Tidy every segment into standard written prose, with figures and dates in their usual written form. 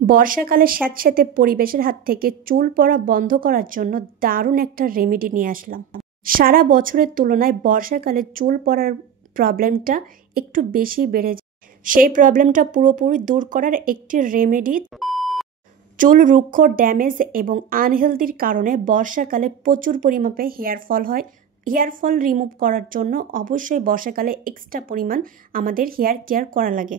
বর্ষাকালে স্যাঁতসেঁতে পরিবেশের হাত থেকে চুল পড়া বন্ধ করার জন্য দারুণ একটা রেমেডি নিয়ে আসলাম। সারা বছরের তুলনায় বর্ষাকালে চুল পড়ার প্রবলেমটা একটু বেশি বেড়ে যায়। সেই প্রবলেমটা পুরোপুরি দূর করার একটি রেমেডি। চুল রুক্ষ, ড্যামেজ এবং আনহেলদির কারণে বর্ষাকালে প্রচুর পরিমাপে হেয়ার ফল হয়। হেয়ার ফল রিমুভ করার জন্য অবশ্যই বর্ষাকালে এক্সট্রা পরিমাণ আমাদের হেয়ার কেয়ার করা লাগে।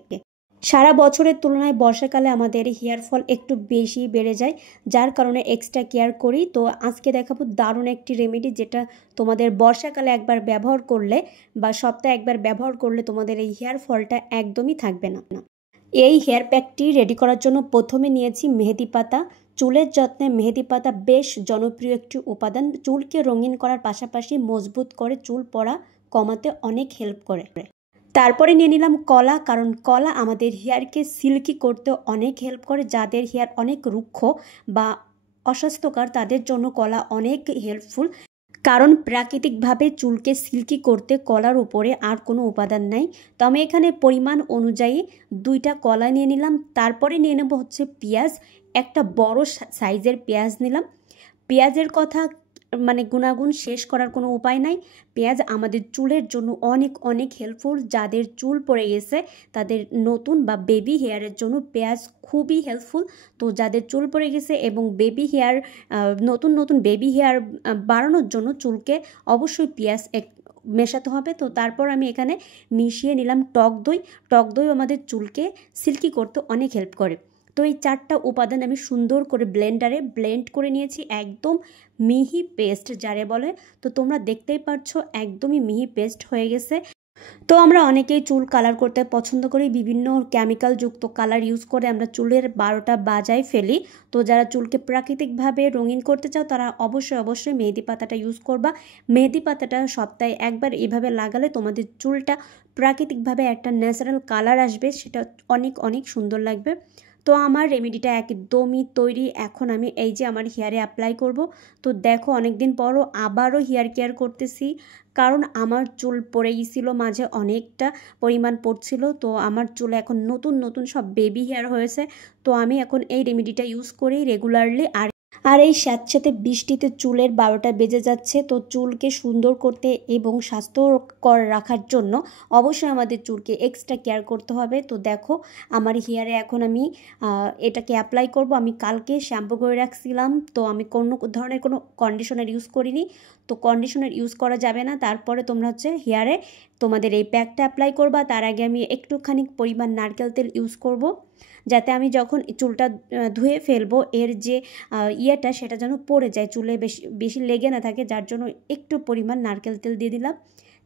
সারা বছরের তুলনায় বর্ষাকালে আমাদের হেয়ার ফল একটু বেশি বেড়ে যায়, যার কারণে এক্সট্রা কেয়ার করি। তো আজকে দেখাবো দারুণ একটি রেমেডি, যেটা তোমাদের বর্ষাকালে একবার ব্যবহার করলে বা সপ্তাহে একবার ব্যবহার করলে তোমাদের এই হেয়ার ফলটা একদমই থাকবে না। এই হেয়ার প্যাকটি রেডি করার জন্য প্রথমে নিয়েছি মেহেদি পাতা। চুলের যত্নে মেহেদি পাতা বেশ জনপ্রিয় একটি উপাদান। চুলকে রঙিন করার পাশাপাশি মজবুত করে, চুল পড়া কমাতে অনেক হেল্প করে। তারপরে নিয়ে নিলাম কলা, কারণ কলা আমাদের হেয়ারকে সিল্কি করতে অনেক হেল্প করে। যাদের হেয়ার অনেক রুক্ষ বা অস্বাস্থ্যকর তাদের জন্য কলা অনেক হেল্পফুল, কারণ প্রাকৃতিকভাবে চুলকে সিল্কি করতে কলার উপরে আর কোনো উপাদান নাই। তো আমি এখানে পরিমাণ অনুযায়ী 2টা কলা নিয়ে নিলাম। তারপরে নিয়ে নেব হচ্ছে পেঁয়াজ। একটা বড় সাইজের পেঁয়াজ নিলাম। পেঁয়াজের কথা গুণাগুণ শেষ করার কোনো উপায় নাই। পেঁয়াজ আমাদের চুলের জন্য অনেক অনেক হেল্পফুল। যাদের চুল পড়ে গেছে তাদের নতুন বা বেবি হেয়ারের জন্য পেঁয়াজ খুবই হেল্পফুল। তো যাদের চুল পড়ে গেছে এবং বেবি হেয়ার, নতুন নতুন বেবি হেয়ার বাড়ানোর জন্য চুলকে অবশ্যই পেঁয়াজ মেশাতে হবে। তো তারপর আমি এখানে মিশিয়ে নিলাম টক দই। টক দই আমাদের চুলকে সিল্কি করতে অনেক হেল্প করে। তো এই 4টা উপাদান আমি সুন্দর করে ব্লেন্ডারে ব্লেন্ড করে নিয়েছি, একদম মিহি পেস্ট যারে বলে। তো তোমরা দেখতেই পাচ্ছ একদমই মিহি পেস্ট হয়ে গেছে। তো আমরা অনেকেই চুল কালার করতে পছন্দ করি, বিভিন্ন কেমিক্যাল যুক্ত কালার ইউজ করে আমরা চুলের 12টা বাজায় ফেলি। তো যারা চুলকে প্রাকৃতিকভাবে রঙিন করতে চাও তারা অবশ্যই মেহেদি পাতাটা ইউজ করবা। মেহেদি পাতাটা সপ্তাহে একবার এভাবে লাগালে তোমাদের চুলটা প্রাকৃতিকভাবে একটা ন্যাচারাল কালার আসবে, সেটা অনেক অনেক সুন্দর লাগবে। তো আমার রেমেডিটা একদমই তৈরি। এখন আমি এই যে আমার হেয়ারে অ্যাপ্লাই করব। তো দেখো অনেকদিন পরও আবারও হেয়ার কেয়ার করতেছি, কারণ আমার চুল পড়ে গিয়েছিল, মাঝে অনেকটা পরিমাণ পড়ছিল। তো আমার চুলে এখন নতুন নতুন সব বেবি হেয়ার হয়েছে। তো আমি এখন এই রেমেডিটা ইউজ করি রেগুলারলি। আর এই স্যাঁতসেঁতে বৃষ্টিতে চুলের 12টা বেজে যাচ্ছে। তো চুলকে সুন্দর করতে এবং স্বাস্থ্যকর রাখার জন্য অবশ্যই আমাদের চুলকে এক্সট্রা কেয়ার করতে হবে। তো দেখো আমার হেয়ারে এখন আমি এটাকে অ্যাপ্লাই করব। আমি কালকে শ্যাম্পু করে রাখছিলাম, তো আমি কোনো ধরনের কোনো কন্ডিশনার ইউজ করিনি। তো কন্ডিশনার ইউজ করা যাবে না। তারপরে তোমরা হচ্ছে হেয়ারে তোমাদের এই প্যাকটা অ্যাপ্লাই করবা। তার আগে আমি একটুখানি পরিমাণ নারকেল তেল ইউজ করব, যাতে আমি যখন চুলটা ধুয়ে ফেলবো এর যে ইয়েটা সেটা যেন পড়ে যায়, চুলে বেশি বেশি লেগে না থাকে। যার জন্য একটু পরিমাণ নারকেল তেল দিয়ে দিলাম।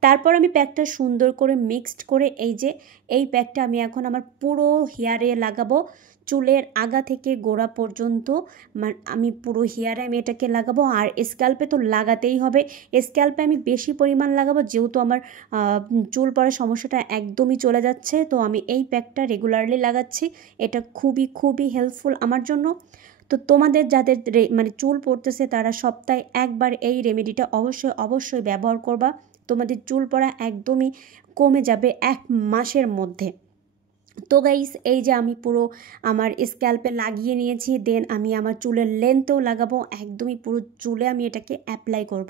তারপর আমি প্যাকটা সুন্দর করে মিক্সড করে এই প্যাকটা আমি এখন আমার পুরো হেয়ারে লাগাবো। চুলের আগা থেকে গোড়া পর্যন্ত আমি পুরো হেয়ারে আমি এটাকে লাগাবো। আর স্ক্যাল্পে তো লাগাতেই হবে। স্ক্যাল্পে আমি বেশি পরিমাণ লাগাবো, যেহেতু আমার চুল পড়ার সমস্যাটা একদমই চলে যাচ্ছে। তো আমি এই প্যাকটা রেগুলারলি লাগাচ্ছি। এটা খুবই খুবই হেল্পফুল আমার জন্য। তো তোমাদের যাদের চুল পড়তেছে তারা সপ্তাহে একবার এই রেমেডিটা অবশ্যই ব্যবহার করবা। তোমাদের চুল পড়া একদমই কমে যাবে 1 মাসের মধ্যে। তো গাইস, এই যে আমি পুরো আমার স্ক্যাল্পে লাগিয়ে নিয়েছি, দেন আমি আমার চুলের লেন্থেও লাগাবো। একদমই পুরো চুলে আমি এটাকে অ্যাপ্লাই করব।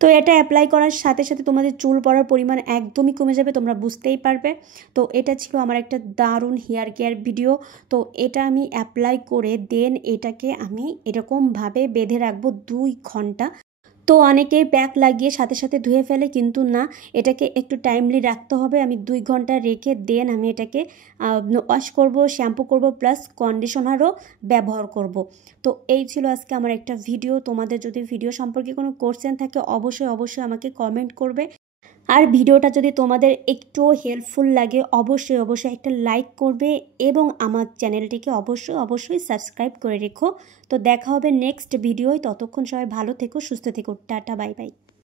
তো এটা অ্যাপ্লাই করার সাথে সাথে তোমাদের চুল পড়ার পরিমাণ একদমই কমে যাবে, তোমরা বুঝতেই পারবে। তো এটা ছিল আমার একটা দারুণ হেয়ার কেয়ার ভিডিও। তো এটা আমি অ্যাপ্লাই করে দেন এটাকে আমি এরকমভাবে বেঁধে রাখবো 2 ঘন্টা। তো অনেকেই প্যাক লাগিয়ে সাথে সাথে ধুয়ে ফেলে, কিন্তু না, এটাকে একটু টাইমলি রাখতে হবে। আমি 2 ঘন্টা রেখে দেন আমি এটাকে ওয়াশ করব, শ্যাম্পু করব, প্লাস কন্ডিশনারও ব্যবহার করব। তো এই ছিল আজকে আমার একটা ভিডিও। তোমাদের যদি ভিডিও সম্পর্কে কোনো কোশ্চেন থাকে অবশ্যই আমাকে কমেন্ট করবে। আর ভিডিওটা যদি তোমাদের একটু হেল্পফুল লাগে অবশ্যই একটা লাইক করবে এবং আমার চ্যানেলটিকে অবশ্যই সাবস্ক্রাইব করে রেখো। তো দেখা হবে নেক্সট ভিডিওয়। ততক্ষণ সবাই ভালো থেকো, সুস্থ থেকো। Tata, bye bye.